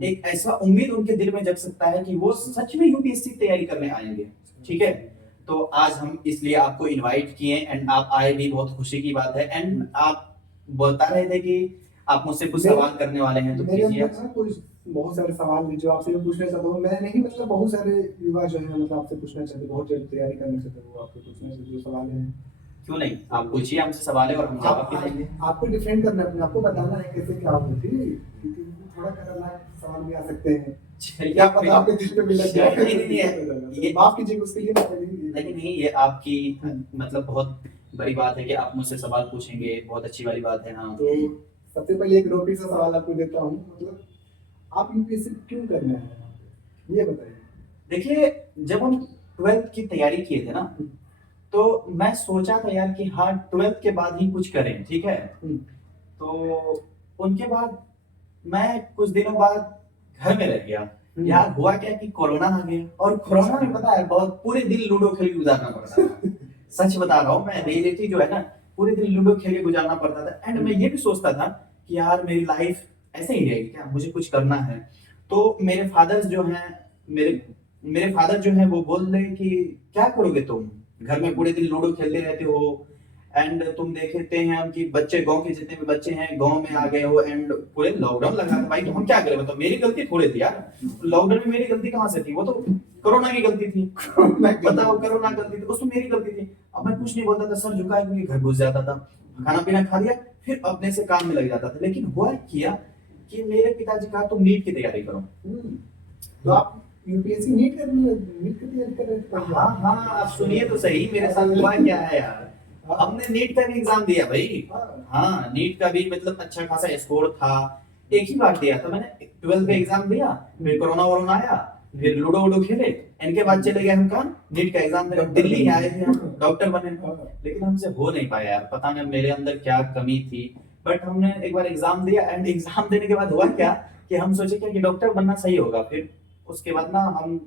एक ऐसा उम्मीद उनके दिल में जग सकता है कि वो सच में यूपीएससी की तैयारी करने आएंगे। ठीक है, तो आज हम इसलिए आपको इनवाइट किए एंड आप आए भी, बहुत खुशी की बात है। एंड आप बता रहे थे कि आप मुझसे कुछ सवाल करने वाले हैं, तो मेरे कीजिए। अंदर ना कुछ बहुत सारे सवाल हैं जो आपसे मैं पूछना चाहता हूँ। मैं नहीं, मतलब बहुत सारे युवा जो है मतलब आपसे पूछना चाहते हैं, बहुत जल्द तैयारी करना चाहते हैं, वो आपसे पूछना चाहते हैं जो सवाल हैं। क्यों नहीं, आप पूछिए हमसे सवाल है और हम जवाब भी देंगे। आपको डिफेंड करना है अपने, आपको बताना है कैसे क्या हुई थी, क्योंकि थोड़ा खतरनाक सवाल भी आ सकते हैं। क्या पता आपके दिल पे भी लग जाए। नहीं नहीं नहीं, ये माफ कीजिएगा उसके लिए। नहीं नहीं, ये आपकी मतलब बहुत बड़ी बात है कि आप मुझसे सवाल पूछेंगे, बहुत अच्छी वाली बात है। हाँ, तो सबसे पहले एक रोटी सा सवाल आपको देता हूँ, मतलब आप यूपीएससी क्यों करना है ये बताइए। देखिए, जब हम 12th की तैयारी किए थे ना, तो मैं सोचा था यार कि हाँ 12th के बाद ही कुछ करें। ठीक है, तो उनके बाद मैं कुछ दिनों बाद घर में रह गया। यार हुआ क्या कि कोरोना आ गया, और कोरोना में पता है बहुत पूरे दिन लूडो खेल के गुजारना पड़ता था। सच बता रहा हूँ, मैं रियलिटी जो है ना, पूरे दिन लूडो खेल के गुजारना पड़ता था। एंड मैं ये भी सोचता था कि यार मेरी लाइफ ऐसे ही रहेगी क्या, मुझे कुछ करना है। तो मेरे फादर जो हैं, मेरे मेरे फादर जो है वो बोल रहे कि क्या करोगे तुम, घर में पूरे दिन लूडो खेलते रहते हो, एंड तुम देखते हैं कि बच्चे, गांव के जितने भी बच्चे हैं गांव में आ गए हो, एंड पूरे लॉकडाउन लगा था भाई, तो हम क्या करें। तो मेरी गलती थोड़ी थी यार, लॉकडाउन में मेरी गलती कहाँ से थी, वो तो कोरोना की गलती थी। बताओ, कोरोना गलती थी, उसमें मेरी गलती थी। अब मैं कुछ नहीं बोलता था, सर झुकाए क्योंकि घर घुस जाता था, खाना पीना खा लिया, फिर अपने से काम में लग जाता था। लेकिन हुआ किया कि मेरे पिताजी कहा तुम नीट की तैयारी करो। तो आप यूपीएससी नीट की तैयारी कर रहे थे? हाँ हाँ, आप सुनिए तो सही, मेरे साथ हुआ क्या है यार। हमने नीट का भी एग्जाम दिया भाई। हाँ, नीट का भी मतलब अच्छा खासा स्कोर था। एक ही बार दिया था मैंने, 12th का एग्जाम दिया, फिर कोरोना वोरोना आया, फिर लूडो वूडो खेले, इनके बाद चले गए हम कहाँ, नीट का एग्जाम देने दिल्ली आए थे, हम डॉक्टर बने। लेकिन हमसे हो नहीं पाया यार, पता नहीं मेरे अंदर क्या कमी थी। बट हमने एक बार एग्जाम दिया, एंड एग्जाम देने के बाद हुआ क्या कि हम सोचे क्या कि डॉक्टर बनना सही होगा। फिर उसके बाद ना हम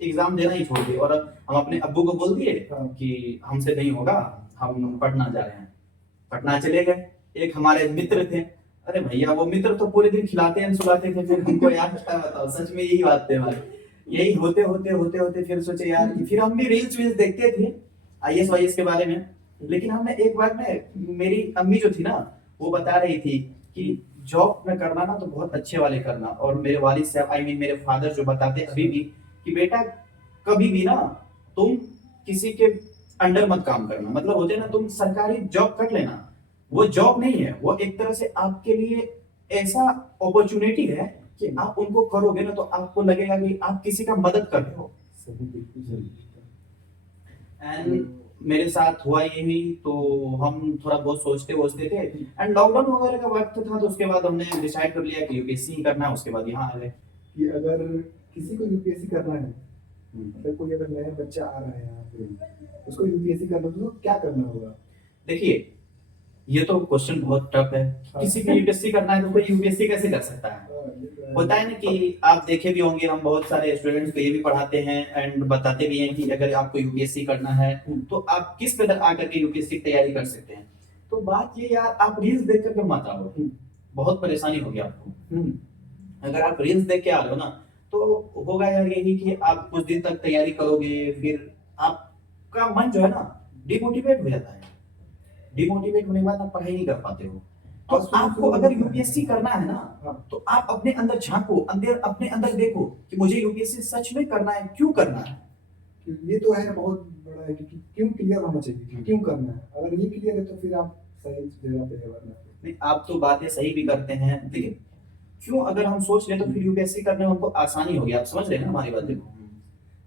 एग्जाम देना ही छोड़ दिए, और हम अपने अब्बू को बोल दिए कि हमसे नहीं होगा, हम पटना जा रहे हैं। पटना चले गए। एक हमारे मित्र थे, अरे भैया वो मित्र तो पूरे दिन खिलाते हैं सुलाते थे, फिर हमको यार क्या बताओ, सच में यही बात थे हमारी। यही होते होते होते होते फिर सोचे यार कि फिर हम भी रील्स वील्स देखते थे आईएएस वाईएएस के बारे में। लेकिन हमने एक बार में, मेरी अम्मी जो थी ना, वो बता रही थी कि जॉब में करना ना तो बहुत अच्छे वाले करना, और मेरे वालिद साहब, आई मीन मेरे फादर जो बताते अभी भी कि बेटा कभी भी ना तुम किसी के अंडर मत काम करना। मतलब होते ना, तुम सरकारी जॉब कर लेना, वो जॉब नहीं है, वो एक तरह से आपके लिए ऐसा अपॉर्चुनिटी है कि आप उनको करोगे ना तो आपको लगेगा कि आप किसी का मदद कर रहे हो। एंड मेरे साथ हुआ यही, तो हम थोड़ा बहुत सोचते वोचते थे, एंड लॉकडाउन वगैरह का वक्त था, तो उसके बाद हमने डिसाइड कर लिया कि यूपीएससी करना है। उसके बाद यहाँ आ गए कि अगर किसी को यूपीएससी करना है, मतलब कोई अगर नया बच्चा आ रहा है यहाँ पे, उसको यूपीएससी करना तो क्या करना होगा? देखिए, ये तो क्वेश्चन बहुत टफ है। किसी को यूपीएससी करना है तो कोई यूपीएससी कैसे कर सकता है। होता है ना कि आप देखे भी होंगे, हम बहुत सारे स्टूडेंट्स को ये भी पढ़ाते हैं एंड बताते भी हैं कि अगर आपको यूपीएससी करना है तो आप किस कदर आकर के यूपीएससी की तैयारी कर सकते हैं। तो बात ये यार, आप रील्स देख करके मत आओ, बहुत परेशानी होगी आपको। अगर आप रील्स देख के आ रहे हो ना, तो होगा यार यही कि आप कुछ दिन तक तैयारी करोगे, फिर आपका मन जो है ना डिमोटिवेट हो जाता है। डिमोटिवेट होने के बाद आप पढ़ाई नहीं कर पाते हो। तो आपको अगर यूपीएससी करना है ना, तो आप अपने अंदर झांको, अंदर अपने अंदर देखो कि मुझे यूपीएससी सच में करना है, क्यों करना है। ये तो है बहुत बड़ा है कि क्यों क्लियर होना चाहिए कि क्यों करना है। अगर ये क्लियर है तो फिर आप सही जगह पे है, वरना नहीं, आप तो बातें सही भी करते हैं, लेकिन क्यों अगर हम सोच लें तो फिर यूपीएससी करने में हमको आसानी होगी। आप समझ रहे हैं ना हमारी बातें को।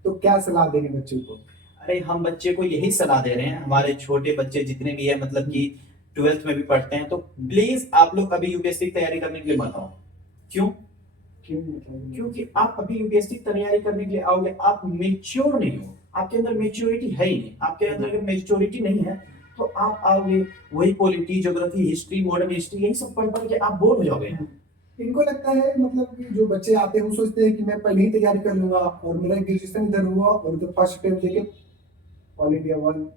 तो क्या सलाह देंगे बच्चों को? अरे हम बच्चे को यही सलाह दे रहे हैं, हमारे छोटे बच्चे जितने भी है, मतलब कि 12th में भी पढ़ते हैं, तो प्लीज आप लोग अभी यूपीएससी की तैयारी करने के लिए मत आओ। क्यों? क्योंकि आप अभी यूपीएससी की तैयारी करने के लिए आओगे, आप मेच्योर नहीं हो, आपके अंदर मेच्योरिटी है ही नहीं। आपके अंदर अगर मेच्योरिटी नहीं है तो आप आओगे वही polity, geography, history, modern history, यही सब पढ़ पढ़ के आप बोर हो जाओगे। इनको लगता है मतलब कि जो बच्चे आते हैं वो सोचते हैं कि मैं पहले ही तैयारी कर लूंगा और मेरा ग्रेजुएशन इधर हुआ और इधर फर्स्ट अटेम्प्ट देके ऑल इंडिया वन।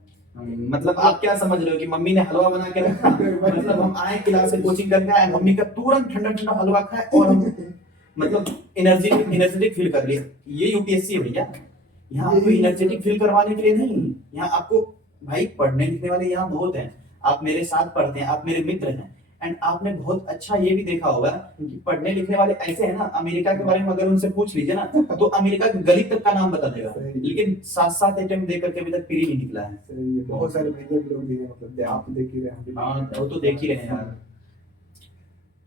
मतलब आप क्या समझ रहे हो कि मम्मी ने हलवा बना के रखा, मतलब हम आए क्लास से कोचिंग करके आए, मम्मी का तुरंत ठंडा ठंडा हलवा खाए और हम मतलब एनर्जेटिक फील कर लिए। ये यूपीएससी है भैया, यहाँ आपको एनर्जेटिक फील करवाने के लिए नहीं, यहाँ आपको भाई पढ़ने लिखने वाले यहाँ बहुत हैं, आप मेरे साथ पढ़ते हैं, आप मेरे मित्र हैं। एंड आपने बहुत अच्छा ये भी देखा होगा कि पढ़ने लिखने वाले ऐसे हैं ना, अमेरिका के बारे में अगर उनसे पूछ लीजिए ना तो अमेरिका की गली तक का नाम बता देगा, लेकिन 7-7 अटेम्प्ट दे करके अभी तक फ्री नहीं निकला है। बहुत सारे भैया लोग भी हैं, मतलब आप तो देख ही रहे हैं। हाँ वो तो देख ही रहे हैं यार।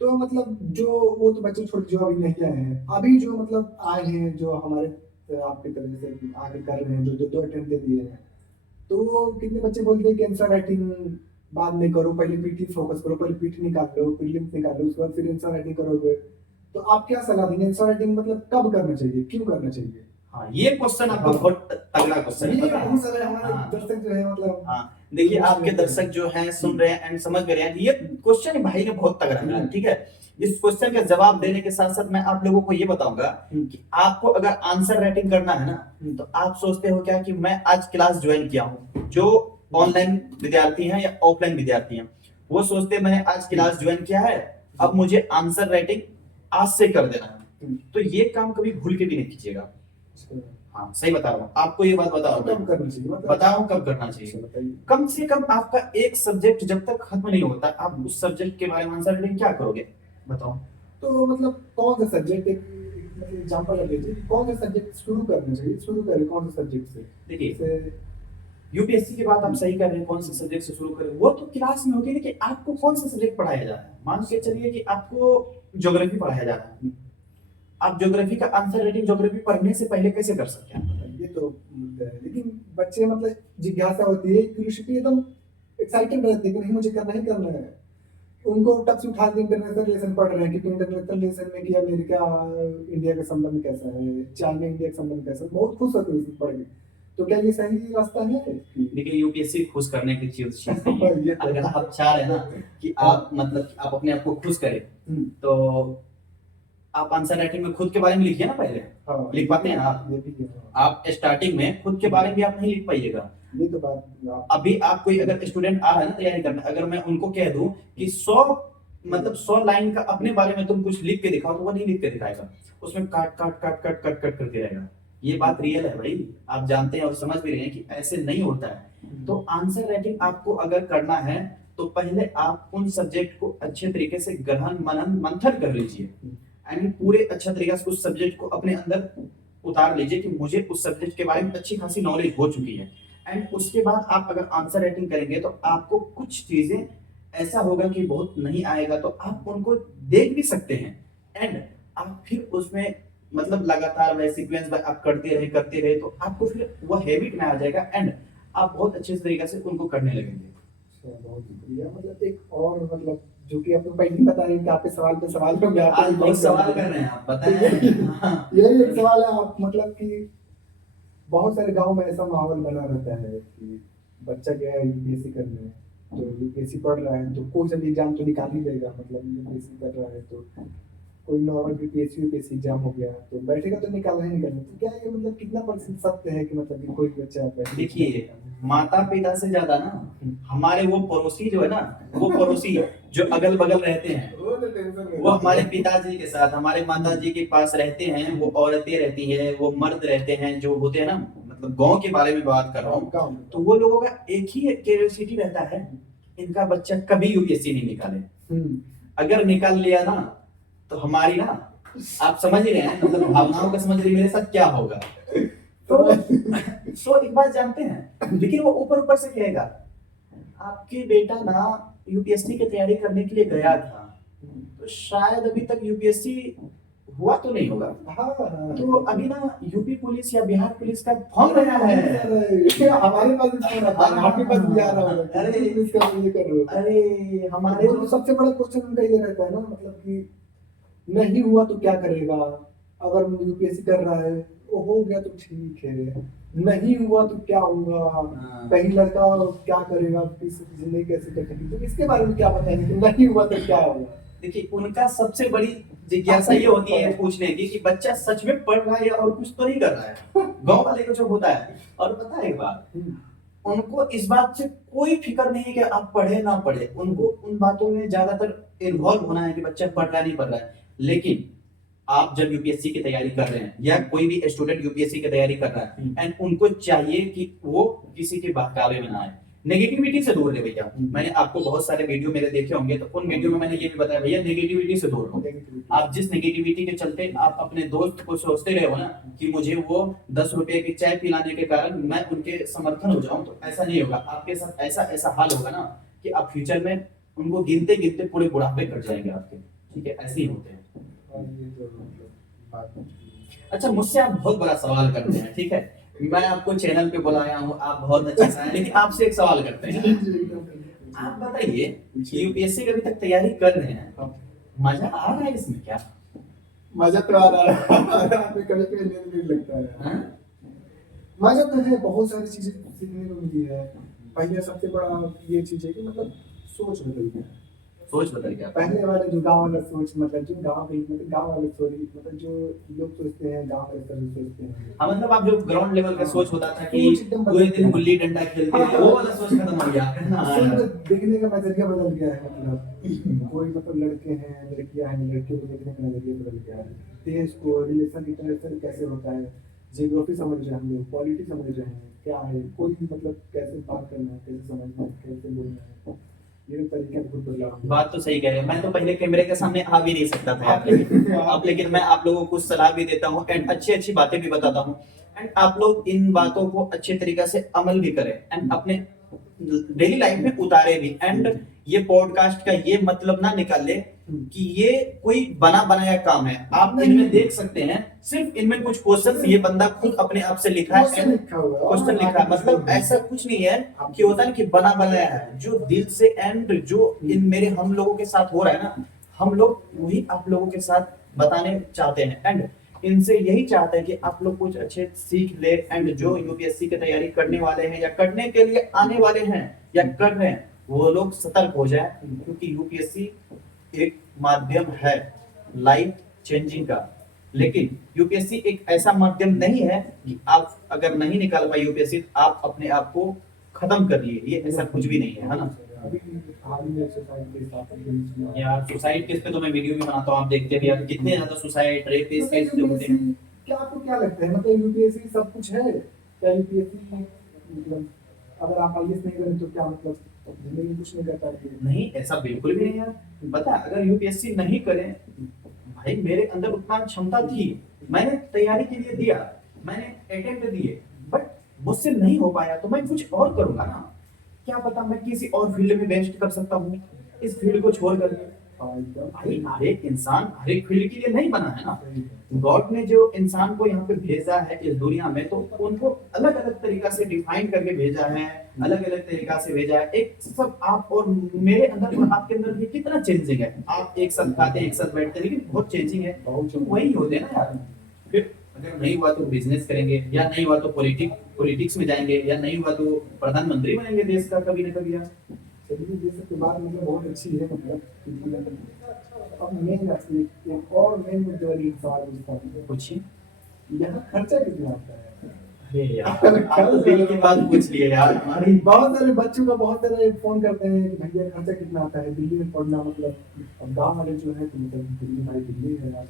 तो मतलब जो वो तो बच्चे छोटे जो अभी नहीं आए हैं, अभी जो मतलब आए हैं जो हमारे आपकी तरह से आगे कर रहे हैं, जो 2 अटेम्प्ट दे दिए हैं, तो कितने बच्चे बोलते हैं कि आंसर राइटिंग बाद में करो, पहले पीटी फोकस करो, पहले पीटी निकाल लो, प्रीलिम्स निकाल लो, उसके बाद फिर आंसर राइटिंग करोगे। तो आप क्या सलाह देंगे, आंसर राइटिंग मतलब कब करना चाहिए, क्यों करना चाहिए? हाँ ये क्वेश्चन आपका बहुत तगड़ा क्वेश्चन है, ये पता है? बहुत सारे हमारे हाँ। दर्शक जो है मतलब हाँ देखिए, आपके दर्शक जो हैं सुन रहे हैं एंड समझ गए हैं, ये क्वेश्चन भाई ने बहुत तगड़ा है, ठीक है। इस क्वेश्चन का जवाब देने के साथ साथ मैं आप लोगों को ये बताऊंगा कि आपको अगर आंसर राइटिंग करना है ना, तो आप सोचते हो क्या कि मैं आज क्लास ज्वाइन किया हूँ, जो ऑनलाइन विद्यार्थी हैं या ऑफलाइन विद्यार्थी हैं वो सोचते हैं मैंने आज क्लास ज्वाइन किया है, अब मुझे आंसर राइटिंग आज से कर देना है। तो ये काम कभी भूल के भी नहीं कीजिएगा। हाँ सही बता रहा हूँ आपको, ये बात बता रहा हूँ कब करना चाहिए, मतलब बताओ कब करना चाहिए। कम से कम आपका एक सब्जेक्ट जब तक खत्म नहीं होता आप उस सब्जेक्ट के बारे में आंसर राइटिंग क्या करोगे बताओ। तो मतलब कौन सा सब्जेक्ट, एक मतलब एग्जांपल ले लीजिए, कौन सा सब्जेक्ट शुरू करना चाहिए, शुरू करें कौन सा सब्जेक्ट से? देखिए यूपीएससी की बात आप सही कर रहे हैं, कौन सा सब्जेक्ट से शुरू करें वो तो क्लास में होती है, लेकिन आपको कौन सा सब्जेक्ट पढ़ाया जा रहा है। मान के चलिए कि आपको ज्योग्राफी पढ़ाया जा रहा है, आप ज्योग्राफी का आंसर राइटिंग ज्योग्राफी पढ़ने से पहले कैसे कर सकते हैं? ये तो लेकिन बच्चे मतलब जिज्ञासा होती है, क्यूरियोसिटी एकदम एक्साइटेड रहती है कि नहीं मुझे करना ही करना है। उनको टच से उठा के इंटरनेशनल रिलेशन पढ़ रहे हैं कि इंटरनेशनल रिलेशन में कि अमेरिका इंडिया का संबंध कैसा है, चाइना इंडिया का संबंध कैसा है, बहुत खुश होते हैं उसमें पढ़ के। तो क्या ये सही रास्ता है? देखिए यूपीएससी खुश करने की चीज नहीं है। ये तो अगर आप चाह रहे हैं ना कि आप मतलब कि आप अपने आप को खुश करें तो आप आंसर राइटिंग में खुद के बारे में लिखिए ना पहले। हाँ, लिख पाते हैं आप? ये भी है। आप स्टार्टिंग में खुद के बारे में आप नहीं लिख पाइएगा। ये तो बात अभी आप कोई अगर स्टूडेंट आ रहा है ना तैयारी करने, अगर मैं उनको कह दूं कि 100 लाइन का अपने बारे में तुम कुछ लिख के दिखाओ तो वो नहीं लिख के दिखाएगा, उसमें काट काट काट काट काट काट करके रहेगा। ये बात रियल है भाई, आप जानते हैं और समझ भी रहे हैं कि ऐसे नहीं होता है। तो आंसर राइटिंग आपको अगर करना है तो पहले आप उन सब्जेक्ट को अच्छे तरीके से गहन मनन मंथन कर लीजिए, यानी पूरे अच्छा तरीके से उस सब्जेक्ट को अपने अंदर उतार लीजिए कि मुझे उस सब्जेक्ट के बारे में अच्छी खासी नॉलेज हो चुकी है। एंड उसके बाद आप अगर आंसर राइटिंग करेंगे तो आपको कुछ चीजें ऐसा होगा कि बहुत नहीं आएगा तो आप उनको देख भी सकते हैं, एंड आप फिर उसमें मतलब लगातार वह सीक्वेंस आप करते रहे तो आपको फिर वो हैबिट में आ जाएगा एंड आप बहुत अच्छे तरीके से उनको करने लगेंगे। बहुत शुक्रिया। मतलब एक और मतलब जो कि आपने पहले ही बताया कि आपके सवाल पे सवाल पे मैं आज बहुत सवाल कर रहे हैं आप बताएं। यही एक सवाल है। आप मतलब कि बहुत सारे गांव में ऐसा माहौल बना रहता है कि बच्चा गया है यूपीएससी करने, तो यूपीएससी पढ़ रहा है तो कोई सा भी एग्जाम तो निकाल ही देगा, मतलब यूपीएससी कर रहा है तो कोई नॉर्मल यूपीएससी एग्जाम हो गया तो बैठेगा तो निकालना ही निकालना। तो क्या ये मतलब कितना % सत्य है कि मतलब कि कोई बच्चा देखिए माता पिता से ज्यादा ना हमारे वो पड़ोसी जो है ना, वो पड़ोसी जो अगल बगल रहते हैं वो हमारे पिताजी के साथ हमारे माताजी के पास रहते हैं, वो औरतें रहती है, वो मर्द रहते हैं जो होते हैं ना, मतलब गांव के बारे में बात कर रहा हूँ। तो वो लोगों का एक ही क्यूरियोसिटी रहता है, इनका बच्चा कभी यूपीएससी नहीं निकाले, अगर निकाल लिया ना तो हमारी ना आप समझ ही रहे हैं मतलब भावनाओं का समझ रही मेरे साथ क्या होगा। तो एक बात जानते हैं, लेकिन वो ऊपर ऊपर से कहेगा आपके बेटा ना यूपीएससी की तैयारी करने के लिए गया था तो शायद अभी तक यूपीएससी हुआ तो नहीं होगा। तो अभी ना यूपी पुलिस या बिहार पुलिस का फॉर्म आया है, हमारे पास आपके पास भी आ रहा है। अरे हमारे तो सबसे बड़ा क्वेश्चन उनका ये रहता है ना, मतलब कि नहीं हुआ तो क्या करेगा, अगर यूपीएससी कर रहा है वो हो गया तो ठीक है, नहीं हुआ तो क्या होगा, कहीं लड़का क्या करेगा, जिंदगी कैसे कटेगी, तो इसके बारे में क्या बताएंगे कि नहीं हुआ तो क्या होगा? देखिए उनका सबसे बड़ी जिज्ञासा ये होती है पूछने की कि बच्चा सच में पढ़ रहा है और कुछ तो नहीं कर रहा है। गांव वाले को जो होता है, और पता है एक बात, उनको इस बात से कोई फिक्र नहीं है कि आप पढ़े ना पढ़े, उनको उन बातों में ज्यादातर इन्वॉल्व होना है कि बच्चा पढ़ रहा नहीं पढ़ रहा है। लेकिन आप जब यूपीएससी की तैयारी कर रहे हैं या कोई भी स्टूडेंट यूपीएससी की तैयारी कर रहा है एंड उनको चाहिए कि वो किसी के बहकावे में ना आए, नेगेटिविटी से दूर रहे भैया। मैंने आपको बहुत सारे वीडियो मेरे देखे होंगे, तो उन वीडियो में मैंने ये भी बताया भैया नेगेटिविटी से दूर रहो। आप जिस नेगेटिविटी के चलते आप अपने दोस्त को सोचते रहे हो ना कि मुझे वो 10 रुपए की चाय पिलाने के कारण मैं उनके समर्थन हो जाऊं, तो ऐसा नहीं होगा। आपके साथ ऐसा ऐसा हाल होगा ना कि आप फ्यूचर में उनको गिनते गिनते पूरे बुढ़ापे कट जाएंगे आपके। ठीक है, ऐसे ही होते हैं। अच्छा, मुझसे आप बहुत बड़ा सवाल करते हैं, ठीक है, मैं आपको चैनल पे बुलाया हूँ, आप बहुत अच्छे से हैं, लेकिन आपसे एक सवाल करते हैं। आप बताइए, यूपीएससी की अभी तक तैयारी कर रहे हैं, मजा आ रहा है इसमें क्या? मजा तो आ रहा है, कभी कभी नींद भी लगता है। हाँ? मजा तो है, बहुत सारी चीजें सीखने को मिली है। पहले सबसे बड़ा ये चीज है कि मतलब सोच बदल गया। सोच बदल गया। पहले वाले जो गांव वाला सोच, मतलब जो गांव की मतलब गांव वाले सोच, मतलब जो लोग सोचते हैं गांव के तरह सोचते हैं। हाँ, मतलब आप जो ग्राउंड लेवल का सोच होता था कि सोच एकदम पूरे बदल दिन गया। गुल्ली डंडा खेलते थे, वो वाला सोच खत्म हो गया। सिर्फ देखने का नजरिया बदल गया है। मतलब कोई मतलब लड़के हैं लड़कियां हैं, लड़कियों को देखने का नजरिया बदल गया है। देश को रिलेशन इंटरनेशनल कैसे होता है, जियोग्राफी समझ रहे हैं हम लोग, पॉलिटिक्स समझ रहे हैं, क्या है कोई मतलब कैसे बात करना है, कैसे समझना है, कैसे बोलना है, ये तरीका बहुत बदला है। बात तो सही कह रहे हैं। मैं तो पहले कैमरे के सामने आ भी नहीं सकता था यार, लेकिन मैं आप लोगों को सलाह भी देता हूँ एंड अच्छी अच्छी बातें भी बताता हूँ, एंड आप लोग इन बातों को अच्छे तरीके से अमल भी करें एंड अपने डेली लाइफ में उतारे भी। एंड ये पॉडकास्ट का ये मतलब ना निकाले कि ये कोई बना बनाया काम है। आप इनमें देख सकते हैं, सिर्फ इनमें कुछ क्वेश्चन ये बंदा खुद अपने आप से लिखा है, क्वेश्चन लिखा है, मतलब ऐसा कुछ नहीं है कि होता है कि बना बनाया है। जो दिल से एंड जो इन मेरे हम लोगों के साथ हो रहा है ना, हम लोग वही आप लोगों के साथ बताने चाहते हैं एंड इनसे यही चाहते हैं कि आप लोग कुछ अच्छे सीख ले। एंड जो यूपीएससी की तैयारी करने वाले हैं या करने के लिए आने वाले हैं या कर रहे हैं, वो लोग सतर्क हो जाए, क्योंकि यूपीएससी एक माध्यम है लाइफ चेंजिंग का। लेकिन यूपीएससी एक ऐसा माध्यम नहीं है कि आप अगर नहीं निकाल पाए यूपीएससी तो आप अपने आप को खत्म कर लिए, ये ऐसा कुछ भी नहीं है ना। यार सुसाइड केस पे तो मैं वीडियो भी बनाता हूँ, आप देखते हैं यार कितने ज्यादा सुसाइड रेप केस होते हैं। क्या आपको क्या लगता है, मतलब यूपीएससी सब कुछ है क्या? यूपीएससी मतलब अगर आप आईएएस नहीं करें तो क्या मतलब जिंदगी में कुछ नहीं कर पाएंगे? नहीं, ऐसा बिल्कुल भी नहीं यार। बता, अगर यूपीएससी नहीं करें, भाई मेरे अंदर उतना क्षमता थी, मैंने तैयारी के लिए दिया, मैंने अटेम्प्ट दिए, बट मुझसे नहीं हो पाया तो मैं कुछ और करूंगा ना। क्या पता मैं किसी और फील्ड में बेस्ट कर सकता हूँ, इस फील्ड को छोड़ कर। भाई हर एक इंसान हर एक फील्ड के लिए नहीं बना है ना। गॉड ने जो इंसान को यहाँ पे भेजा है इस दुनिया में, तो उनको अलग अलग तरीका से डिफाइन करके भेजा है, अलग अलग तरीका से भेजा है। एक सब आप और मेरे अंदर और आपके अंदर भी कितना चेंजिंग है। आप एक साथ खाते हैं, एक साथ बैठते हैं, लेकिन बहुत चेंजिंग है। तो वही होते हैं ना यार। फिर अगर नहीं हुआ तो बिजनेस करेंगे, या नहीं हुआ तो पॉलिटिक्स में जाएंगे, या नहीं हुआ तो प्रधानमंत्री बनेंगे देश का कभी ना कभी यार। चलिए, ये सब की बात मतलब बहुत अच्छी है। मतलब अब मेन एक और मेन मुद्दे वाली सवाल पूछता हूँ, पूछिए। यहाँ खर्चा कितना आता है? अरे यार, आप तो दिल की बात पूछ लिए यार हमारी। बहुत सारे बच्चों का बहुत सारे फोन करते हैं कि भैया खर्चा कितना आता है दिल्ली में पढ़ना, मतलब अब गाँव वाले जो है तो मतलब दिल्ली भाई दिल्ली है ना।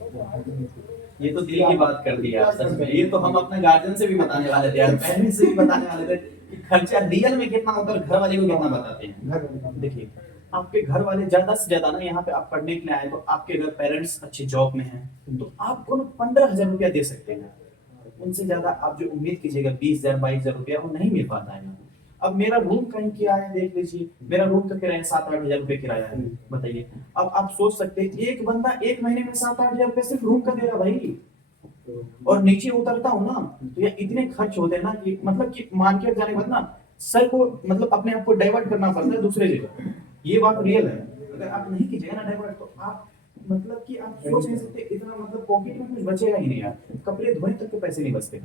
ये तो दिल की बात कर दी यार, सच में। ये तो हम अपने गार्जियन से भी बताने वाले थे यार, पेरेंट्स से भी बताने वाले थे कि खर्चा रियल में कितना होता है, घर वाले को कितना बताते हैं। देखिए, आपके घर वाले ज्यादा से ज्यादा ना यहाँ पे आप पढ़ने के लिए आए, तो आपके अगर पेरेंट्स अच्छे जॉब में हैं तो आपको ना 15,000 रुपया दे सकते हैं। उनसे ज्यादा आप जो उम्मीद कीजिएगा 20,000 22,000 रुपया, वो नहीं मिल पाता है ना। अब मेरा रूम का ही किराया देख लीजिए, मेरा रूम का किराया 7-8 हजार रुपये किराया है, बताइए। अब आप सोच सकते हैं एक बंदा एक महीने में 7-8 हजार रुपये सिर्फ रूम का दे रहा भाई, और नीचे उतरता हूँ ना तो ये इतने खर्च होते हैं ना कि मतलब कि मार्केट जाने के बाद ना सर को मतलब अपने आप को डाइवर्ट करना पड़ता है दूसरे जगह। ये बात रियल है। अगर आप नहीं कीजिएगा ना डाइवर्ट, तो आप मतलब कि आप सोच नहीं सकते, इतना मतलब पॉकेट में कुछ बचेगा ही नहीं यार। कपड़े धोने तक के पैसे नहीं बचते।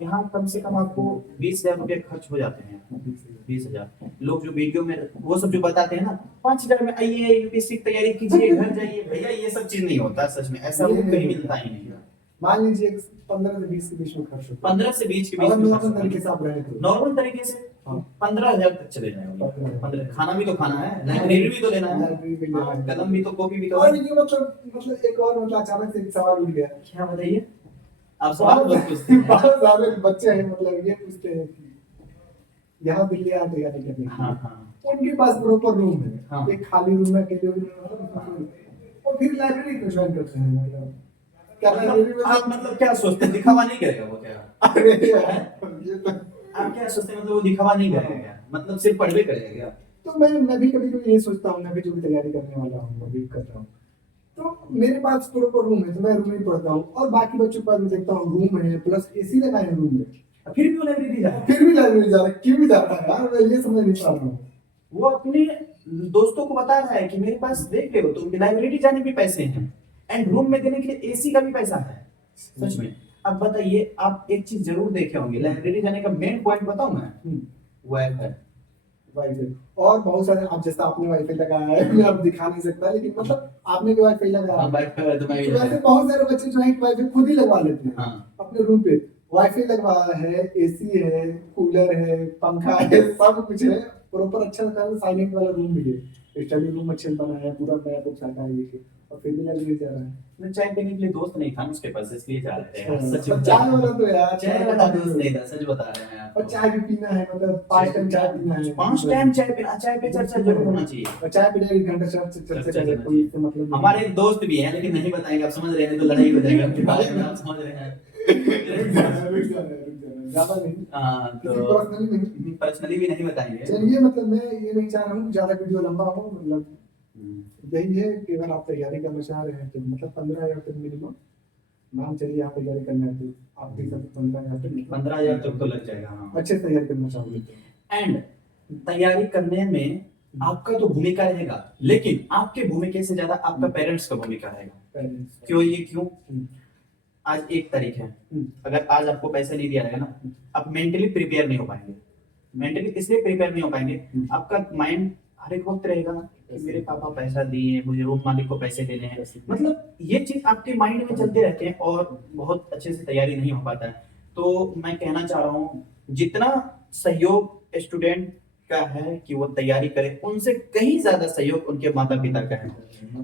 यहाँ कम से कम आपको 20,000 रुपये खर्च हो जाते हैं। 20,000 लोग जो वीडियो में वो सब जो बताते हैं ना, 5,000 में आइए यूपीएससी की तैयारी कीजिए घर जाइए, भैया ये सब चीज नहीं होता सच में, ऐसा वो कहीं मिलता ही नहीं है। मान लीजिए 15 से 20 के बीच में खर्च होता है 15 से 20 के बीच अगर में नॉर्मल तरीके से आप रहे तो नॉर्मल तरीके से हाँ। 15,000 तक चले जाएंगे। 15 खाना भी तो खाना है, लाइब्रेरी भी तो लेना है, लाइब्रेरी भी लेना है। कलम भी तो, कॉपी भी तो। और ये मतलब एक और मतलब अचानक से एक सवाल उठ गया क्या बताइए आप, सवाल बहुत पूछते हैं। बहुत सारे बच्चे हैं मतलब ये पूछते हैं कि यहाँ दिल्ली आ तैयारी करने के लिए। हाँ हाँ उनके पास प्रॉपर रूम है हाँ। एक खाली रूम है अकेले रूम है मतलब और फिर लाइब्रेरी क्यों ज्वाइन करते हैं मतलब क्या लाइब्रेरी में आप मतलब क्या सोचते हैं, दिखावा नहीं करेगा वो क्या? अरे यार ये तो आप क्या सोचते हैं, मतलब वो दिखावा नहीं करेगा क्या, मतलब सिर्फ पढ़वे करेगा क्या? तो मैं भी कभी कभी ये सोचता हूँ मैं भी जो भी तैयारी करने वाला हूँ अभी कर रहा हूँ तो मेरे पास प्रॉपर रूम है तो मैं रूम में ही पढ़ता हूँ और बाकी बच्चों के पास मैं देखता हूँ रूम है प्लस एसी लगा है रूम में फिर भी वो लाइब्रेरी जा रहा है। फिर भी लाइब्रेरी जा रहा है क्यों जा रहा है यार मैं ये समझ नहीं पा रहा हूँ वो अपने दोस्तों को बता रहा है कि मेरे पास देख रहे हो तुम, लाइब्रेरी जाने भी पैसे हैं एंड रूम में देने के लिए एसी का भी पैसा है। सच में। अब बताइए, आप एक चीज जरूर देखे होंगे, लाइब्रेरी जाने का मेन पॉइंट बताऊं मैं, वाईफाई। वाईफाई और बहुत सारे आप जैसा आपने वाईफाई लगाया है मैं अब दिखा नहीं सकता लेकिन मतलब आपने भी वाईफाई लगाया हाँ है वाईफाई तो मैं भी तो वैसे लगाया। बहुत सारे बच्चे जो है वाईफाई खुद ही लगवा लेते हैं हाँ अपने रूम पे वाईफाई लगवाया है एसी है कूलर है पंखा है सब कुछ है प्रॉपर अच्छा खासा साइलेंट वाला रूम भी है स्टडी रूम अच्छे से बनाया है पूरा नया बुक्स आता है ये और फिर भी लाइब्रेरी जा रहा है मैं चाय पीने के लिए दोस्त नहीं था उसके पास, इसलिए जा रहे थे। सच पर बता चाय रहे वाला हैं। तो यार चाय वाला दोस्त नहीं था, सच बता रहे हैं और आपको। चाय भी पीना है मतलब 5 टाइम चाय पीना है 5 टाइम चाय पीना, चाय पे चर्चा जरूर होना चाहिए। और चाय पीने 1 घंटा चर्चा करें कोई इससे मतलब नहीं। हमारे एक दोस्त भी है लेकिन नहीं बताएंगे, आप समझ रहे हैं, तो लड़ाई हो जाएगी आपके बारे में, आप समझ रहे हैं। ज्यादा नहीं हाँ किसी तो पर्सनली नहीं पर्सनली भी नहीं बताएंगे। चलिए मतलब मैं ये नहीं चाह रहा हूँ ज्यादा वीडियो लंबा हो मतलब यही है कि अगर आप तैयारी करना चाह रहे हैं तो मतलब 15,000 तक मिनिमम मान चलिए आप तैयारी करना है तो आप भी सब 15,000 तक 15,000 तक तो लग जाएगा। हाँ। अच्छे से तैयारी करना चाहोगे तो एंड तैयारी करने में आपका तो भूमिका रहेगा, लेकिन आपके भूमिका से ज्यादा आपका पेरेंट्स का भूमिका रहेगा। पेरेंट्स क्यों? ये क्यों? आज 1 तारीख है, अगर आज आपको पैसा नहीं दिया रहेगा ना, आप मेंटली प्रिपेयर नहीं हो पाएंगे। मेंटली इसलिए प्रिपेयर नहीं हो पाएंगे, आपका माइंड हर एक वक्त रहेगा कि मेरे पापा पैसा दिए, मुझे रूम मालिक को पैसे देने हैं, मतलब ये चीज आपके माइंड में चलते रहते हैं और बहुत अच्छे से तैयारी नहीं हो पाता है। तो मैं कहना चाह रहा हूँ, जितना सहयोग स्टूडेंट का है कि वो तैयारी करे, उनसे कहीं ज्यादा सहयोग उनके माता पिता का है।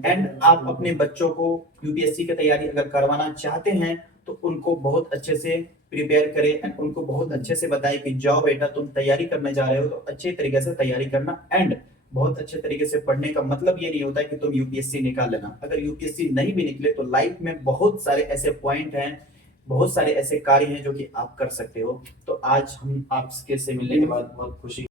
एंड आप अपने बच्चों को यूपीएससी की तैयारी अगर करवाना चाहते हैं तो उनको बहुत अच्छे से प्रिपेयर करें एंड उनको बहुत अच्छे से बताएं कि जाओ बेटा तुम तैयारी करने जा रहे हो तो अच्छे तरीके से तैयारी करना। एंड बहुत अच्छे तरीके से पढ़ने का मतलब ये नहीं होता है कि तुम यूपीएससी निकाल लेना। अगर यूपीएससी नहीं भी निकले तो लाइफ में बहुत सारे ऐसे पॉइंट हैं, बहुत सारे ऐसे कार्य हैं जो कि आप कर सकते हो। तो आज हम आपके से मिलने के बाद बहुत खुशी